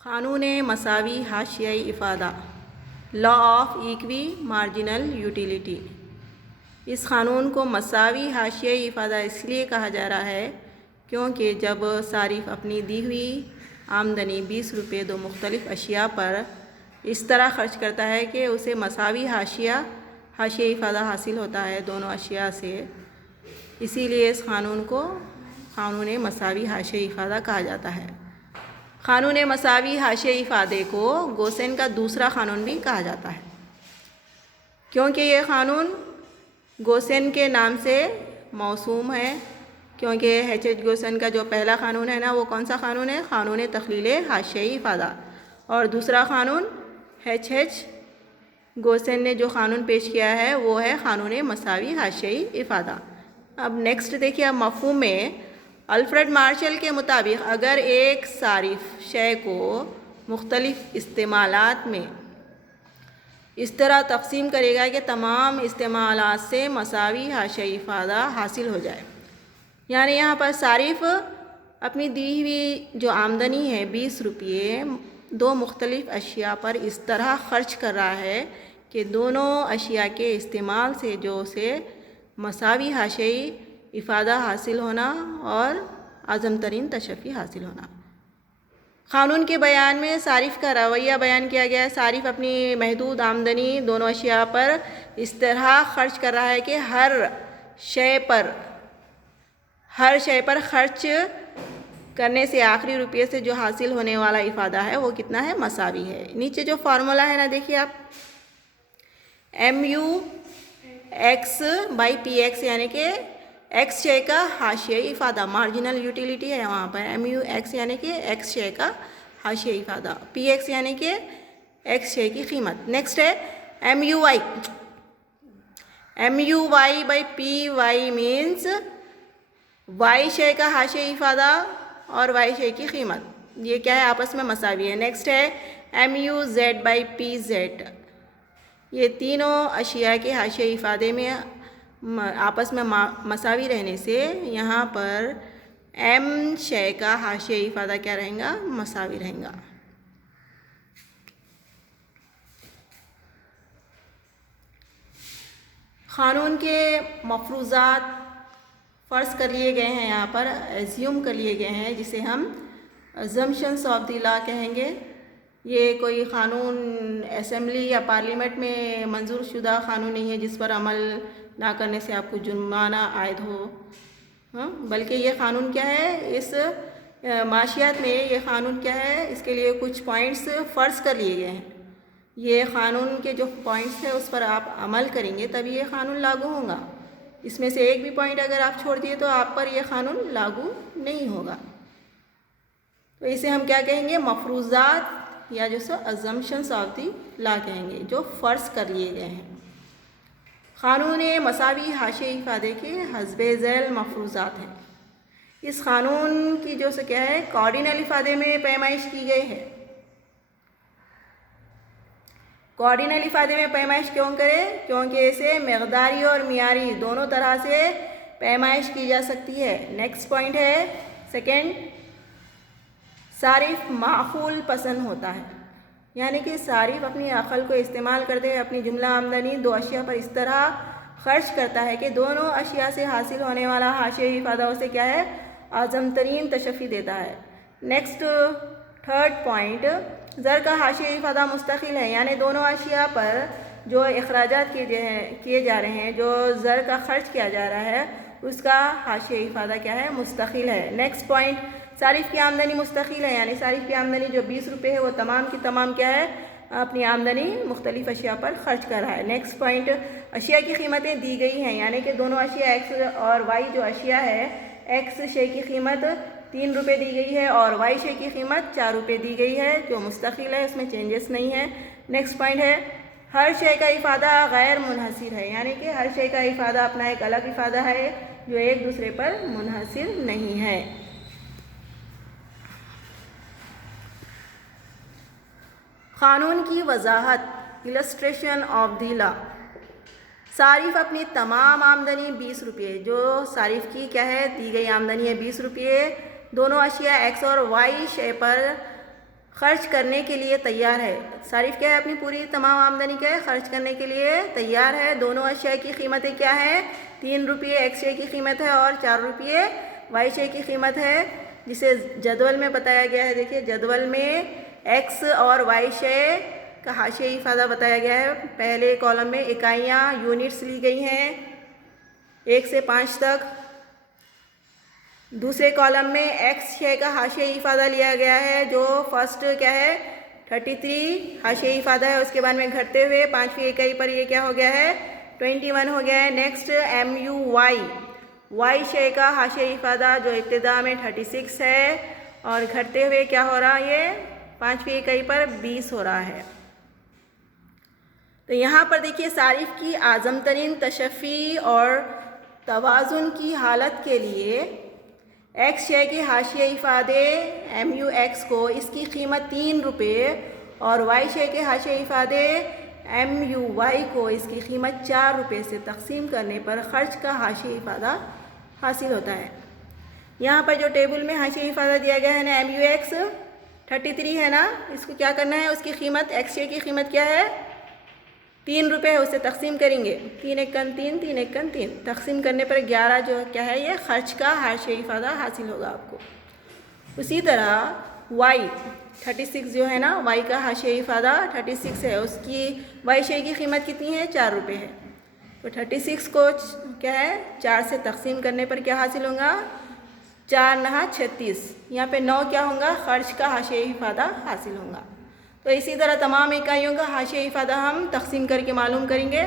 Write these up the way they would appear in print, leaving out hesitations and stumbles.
क़ानून मसावी हाशियाई इफ़ादा law of equi marginal utility. इस क़ानून को मसावी हाशियाई इफ़ादा इसलिए कहा जा रहा है क्योंकि जब सारिफ़ अपनी दी हुई आमदनी 20 रुपये दो मुख्तलिफ़ अशिया पर इस तरह ख़र्च करता है कि उसे मसावी हाशियाई इफ़ादा हासिल होता है दोनों अशिया से, इसीलिए इस क़ानून को क़ानून मसावी हाशियाई इफ़ादा कहा जाता है। क़ानून मसावी हाशियाई इफ़ादे को गोसेन का दूसरा क़ानून भी कहा जाता है क्योंकि ये क़ानून गोसेन के नाम से मौसूम है, क्योंकि H.H. गोसेन का जो पहला क़ानून है ना, वो कौन सा क़ानून है? क़ानून तख़लील हाशियाई इफ़ादा। और दूसरा क़ानून H.H. गोसेन ने जो क़ानून पेश किया है वो है क़ानून मसावी हाशियाई इफ़ादा। अब नेक्स्ट देखिए, अब मफ़हूम में अल्फ्रेड मार्शल के मुताबिक अगर एक सारिफ़ शय को मुख्तलिफ़ इस्तेमालात में इस तरह तक़सीम करेगा कि तमाम इस्तेमालात से मसावी हाशियाई इफ़ादा हासिल हो जाए, यानी यहाँ पर सारिफ़ अपनी दी हुई जो आमदनी है 20 रुपये दो मुख्तलिफ़ अशिया पर इस तरह ख़र्च कर रहा है कि दोनों अशिया के इस्तेमाल से जो उसे मसावी हाशियाई इफ़ादा हासिल होना और आज़म तरीन तशफ़ी हासिल होना। क़ानून के बयान में सारिफ़ का रवैया बयान किया गया है। सारिफ़ अपनी महदूद आमदनी दोनों अशिया पर इस तरह ख़र्च कर रहा है कि हर शय पर ख़र्च करने से आखिरी रुपये से जो हासिल होने वाला इफ़ादा है वो कितना है? मसावी है। नीचे जो फार्मूला है ना, देखिए आप, MUX/PX यानी कि एक्स शय का हाशियाई इफ़ादा, मार्जिनल यूटिलिटी है वहाँ पर। MUX यानी कि एक्स शय का हाशियाई इफ़ादा, PX यानी कि एक्स शय की कीमत। नेक्स्ट है MUY/PY मीन्स वाई शय का हाशियाई इफ़ादा और वाई शय की कीमत, ये क्या है? आपस में मसावी है। नेक्स्ट है MUZ/PZ, ये तीनों अशिया के हाशियाई इफ़ादे में आपस में मसावी रहने से यहाँ पर M शय का हाशियाई इफ़ादा क्या रहेगा? मसावी रहेगा। क़ानून के मफरूज़ात फ़र्ज़ कर लिए गए हैं, यहाँ पर एज्यूम कर लिए गए हैं, जिसे हम अज़म्पशंस ऑफ द लॉ कहेंगे। ये कोई क़ानून असेंबली या पार्लियामेंट में मंजूर शुदा क़ानून नहीं है जिस पर अमल ना करने से आपको जुर्माना आयद हो, बल्कि ये क़ानून क्या है, इस माशियात में ये क़ानून क्या है, इसके लिए कुछ पॉइंट्स फ़र्ज़ कर लिए गए हैं। ये क़ानून के जो पॉइंट्स हैं उस पर आप अमल करेंगे तभी ये क़ानून लागू होगा। इसमें से एक भी पॉइंट अगर आप छोड़ दिए तो आप पर यह क़ानून लागू नहीं होगा। तो इसे हम क्या कहेंगे? मफरूज़ात या जो सो अज़म्पशंस ऑफ द लॉ कहेंगे, जो फ़र्ज़ कर लिए गए हैं। क़ानून मसावी हाशियाई इफ़ादे के हस्बे ज़ैल मफरूज़ात हैं। इस क़ानून की जो सो क्या है, कॉर्डिनल इफ़ादे में पैमाइश की गई है। कॉर्डिनल इफ़ादे में पैमाइश क्यों करें? क्योंकि इसे मक़दारी और मियारी दोनों तरह से पैमाइश की जा सकती है। नेक्स्ट पॉइंट है सेकेंड, सारिफ़ माक़ूल पसंद होता है, यानी कि सारिफ़ अपनी अक़ल को इस्तेमाल करते हुए अपनी जुमला आमदनी दो अशिया पर इस तरह ख़र्च करता है कि दोनों अशिया से हासिल होने वाला हाशियाई इफ़ादा उसे क्या है? आज़म तरीन तशफ़ी देता है। नेक्स्ट थर्ड पॉइंट, ज़र का हाशियाई इफ़ादा मुस्तकिल है, यानी दोनों अशिया पर जो अखराजात किए जा रहे हैं, जो ज़र का ख़र्च किया जा रहा है, उसका हाशियाई इफ़ादा क्या है? मुस्तकिल है। नेक्स्ट पॉइंट, सारिफ़ की आमदनी मुस्तकिल है, यानी सारिफ़ की आमदनी जो 20 रुपये है वो तमाम की तमाम क्या है? अपनी आमदनी मुख्तलिफ़ अशिया पर ख़र्च कर रहा है। नेक्स्ट पॉइंट, अशिया की कीमतें दी गई हैं, यानी कि दोनों अशिया एक्स और वाई जो अशिया है, एक्स शय की कीमत 3 रुपये दी गई है और वाई शय की कीमत 4 रुपये दी गई है, जो मुस्तकिल है, उसमें चेंजेस नहीं है। नेक्स्ट पॉइंट है, हर शय का इफ़ादा गैर मुनहसिर है, यानी कि हर शय का इफ़ादा अपना एक अलग इफ़ादा है जो एक दूसरे पर मुनहसिर नहीं है। क़ानून की वजाहत, इलस्ट्रेशन ऑफ द लॉ। सारिफ़ अपनी तमाम आमदनी 20 रुपये, जो सारिफ़ की क्या है? दी गई आमदनी है 20 रुपये, दोनों अशिया एक्स और वाई शय पर खर्च करने के लिए तैयार है। सारिफ क्या है? अपनी पूरी तमाम आमदनी क्या है? खर्च करने के लिए तैयार है। दोनों अशिया की कीमतें क्या है? 3 रुपये एक्स शे की कीमत है और 4 रुपये वाई शे की कीमत है, जिसे जदवल में बताया गया है। देखिए जदवल में एक्स और वाई शे का हाशिया इफादा बताया गया है। पहले कॉलम में इकाइयाँ यूनिट्स ली गई हैं 1 से 5 तक। दूसरे कॉलम में एक्स शे का हाशिया इफादा लिया गया है, जो फर्स्ट क्या है 33 हाशिया इफादा है। उसके बाद में घटते हुए 5वीं इकाई पर ये क्या हो गया है 21 हो गया है। Next M U Y, Y शे का हाशिया इफादा जो इब्तिदा में 36 है और घटते हुए क्या हो रहा है ये 5वीं इकाई पर 20 हो रहा है। तो यहाँ पर देखिए सारिफ की आज़म तरीन तशफ़ी और तवाज़ुन की हालत के लिए एक्स शे के हाशिया इफादे एम यू एक्स को इसकी कीमत 3 रुपये और वाई शे के हाशिया इफादे एम यू वाई को इसकी कीमत 4 रुपये से तकसीम करने पर ख़र्च का हाशिया इफादा हासिल होता है। यहाँ पर जो टेबल में हाशिया इफादा दिया गया है ना एम यू एक्स 33 है ना, इसको क्या करना है उसकी कीमत एक्स शे की कीमत क्या है 3 रुपये है, उससे तकसीम करेंगे 3 एकन 3 3 एकन 3 तकसीम करने पर 11 जो क्या है ये खर्च का हाशिया इफादा हासिल होगा आपको। उसी तरह वाई 36 जो है ना, वाई का हाशिया इफादा 36 है, उसकी वाई शे की कीमत कितनी है 4 रुपये है। तो 36 को क्या है 4 से तकसीम करने पर क्या हासिल होगा 4 9 36, यहाँ पे 9 क्या होगा खर्च का हाशिया इफादा हासिल होगा। तो इसी तरह तमाम इकाइयों का हाशिया इफादा हम तकसीम करके मालूम करेंगे।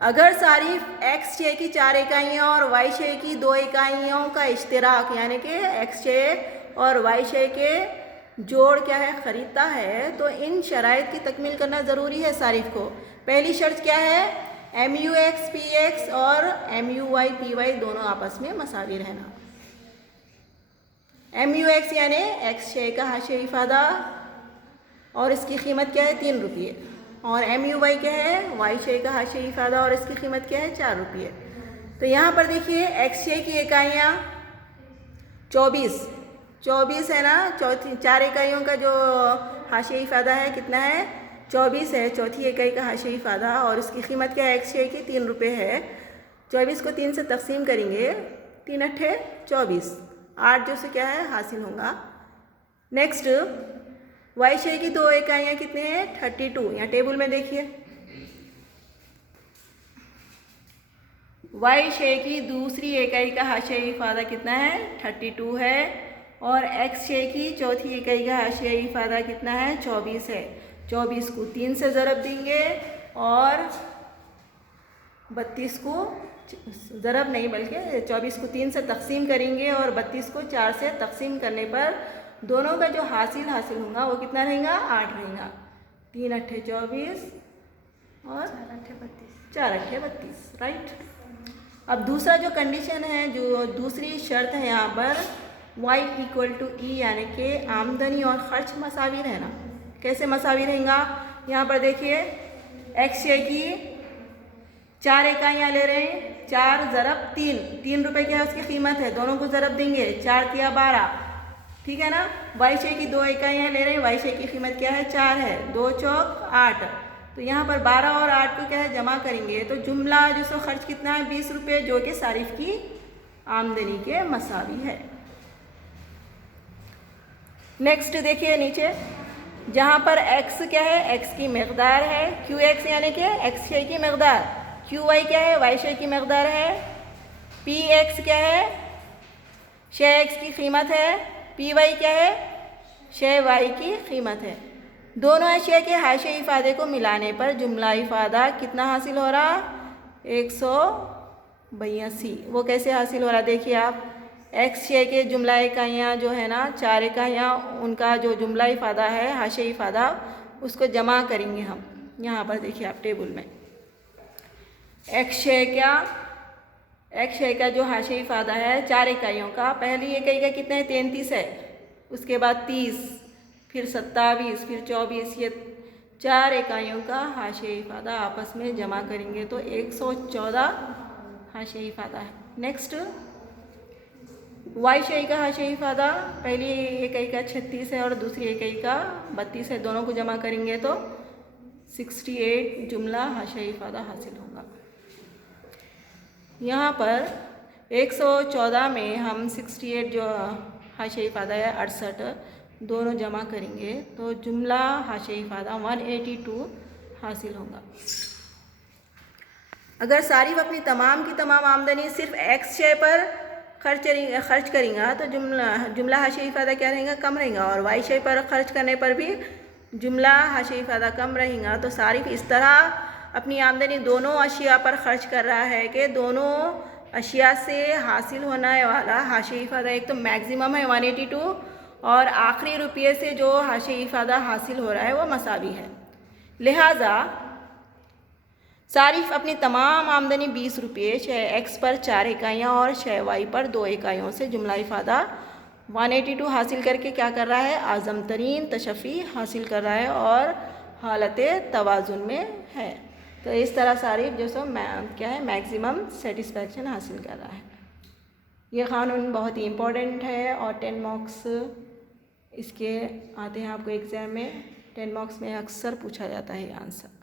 अगर सारिफ एक्स शे की 4 इकाइयाँ और वाई शे की 2 इकाइयों का इश्तिराक यानी कि एक्स शे और वाई शे के जोड़ क्या है ख़रीदता है, तो इन शराइत की तकमील करना ज़रूरी है सारिफ को। पहली शर्त क्या है M U X P X और M U Y P Y दोनों आपस में मसावी रहना। एम यू एक्स यानी एक्स शे का हाशिया इफादा और इसकी कीमत क्या है 3 रुपये और एम यू वाई क्या है वाई शे का हाशिया इफादा और इसकी कीमत क्या है 4 रुपये। तो यहाँ पर देखिए एक्स शे की इकाइयाँ 24 है ना, 4 इकाइयों का जो हाशिया इफादा है कितना है 24 है, चौथी इकाई का हाशिया इफादा और इसकी कीमत क्या है एक्स शे की 3 रुपये है। 24 को 3 से तकसीम करेंगे 3 अट्ठे 24, 8 जो से क्या है हासिल होगा। नेक्स्ट वाई शे की 2 इकाइयाँ कितने हैं 32, यहाँ टेबल में देखिए वाई शे की दूसरी इकाई का हाशिया इफादा कितना है 32 है और एक्स शे की चौथी इकाई का हाशिया इफादा कितना है 24 है। 24 को 3 से ज़रब देंगे और 32 को ज़रब नहीं बल्कि 24 को 3 से तकसीम करेंगे और 32 को 4 से तकसीम करने पर दोनों का जो हासिल होगा वो कितना रहेगा 8 रहेगा। 3 अट्ठे 24 और 4 अट्ठे 32 राइट। अब दूसरा जो कंडीशन है जो दूसरी शर्त है यहाँ पर y इक्वल टू ई यानी कि आमदनी और ख़र्च मसावी रहना। कैसे मसावी रहेगा यहाँ पर देखिए एक्स शे की 4 इकाइयाँ ले रहे हैं 4 ज़रब 3 रुपये क्या है उसकी कीमत है, दोनों को ज़रब देंगे 4 तिया 12 ठीक है ना। वाई शे की 2 इकाइयाँ ले रहे हैं, वाई शे की कीमत क्या है 4 है, 2 चौक 8, तो यहाँ पर 12 और 8 को क्या है जमा करेंगे तो जुमला जो सो खर्च कितना है 20 रुपये जो कि सारिफ की आमदनी के मसावी है। नेक्स्ट देखिए नीचे जहाँ पर x क्या है x की मकदार है, क्यू एक्स यानी कि x शे की मकदार, क्यू वाई क्या है y शे की मकदार है, पी एक्स क्या है शे x की कीमत है, पी वाई क्या है शे y की कीमत है। दोनों अशिया के हाशिया इफादे को मिलाने पर जुमला इफादा कितना हासिल हो रहा 182। वो कैसे हासिल हो रहा देखिए आप, एक्स शे के जुमला इकाइयाँ जो है ना 4 इकाइयाँ उनका जो जुमला इफादा है हाशिया इफादा उसको जमा करेंगे हम। यहाँ पर देखिए आप टेबल में एक्स शे का जो हाशिया इफादा है 4 इकाइयों का, पहली इकाई का कितना है 33 है, उसके बाद 30 फिर 27 फिर 24, ये 4 इकाइयों का हाशिया इफादा आपस में जमा करेंगे तो 114 हाशिया इफादा है। नेक्स्ट वाई शई का हाशिया इफादा, पहली इकाई का 36 है और दूसरी इकाई का 32 है, दोनों को जमा करेंगे तो 68 जुमला हाशिया इफादा हासिल होगा। यहाँ पर 114 में हम 68 जो हाशिया इफादा है 68 दोनों जमा करेंगे तो जुमला हाशिया इफादा 182 हासिल होगा। अगर सारिफ अपनी तमाम की तमाम आमदनी सिर्फ एक्स शे पर खर्च करेंगे तो जुमला हाशिया इफादा क्या रहेगा, कम रहेगा, और वाई शे पर खर्च करने पर भी जुमला हाशिया इफादा कम रहेगा। तो सारिफ इस तरह अपनी आमदनी दोनों अशिया पर खर्च कर रहा है कि दोनों अशिया से हासिल होने वाला हाशिया इफादा एक तो मैक्सिमम है 182 और आखिरी रुपये से जो हाशिया इफादा हासिल हो रहा है वो मसावी है। लिहाजा सारिफ अपनी तमाम आमदनी 20 रुपये शय एक्स पर 4 इकाइयाँ और शय वाई पर 2 इकाइयों से जुमला इफादा 182 हासिल करके क्या कर रहा है, आज़म तरीन तशफ़ी हासिल कर रहा है और हालत तवाज़ुन में है। तो इस तरह सारिफ जो सो क्या है मैक्सिमम सेटिस्फैक्शन हासिल कर रहा है। ये क़ानून बहुत ही इम्पोर्टेंट है और 10 मार्क्स इसके आते हैं आपको एग्ज़ाम में, 10 मार्क्स में अक्सर पूछा जाता है आंसर।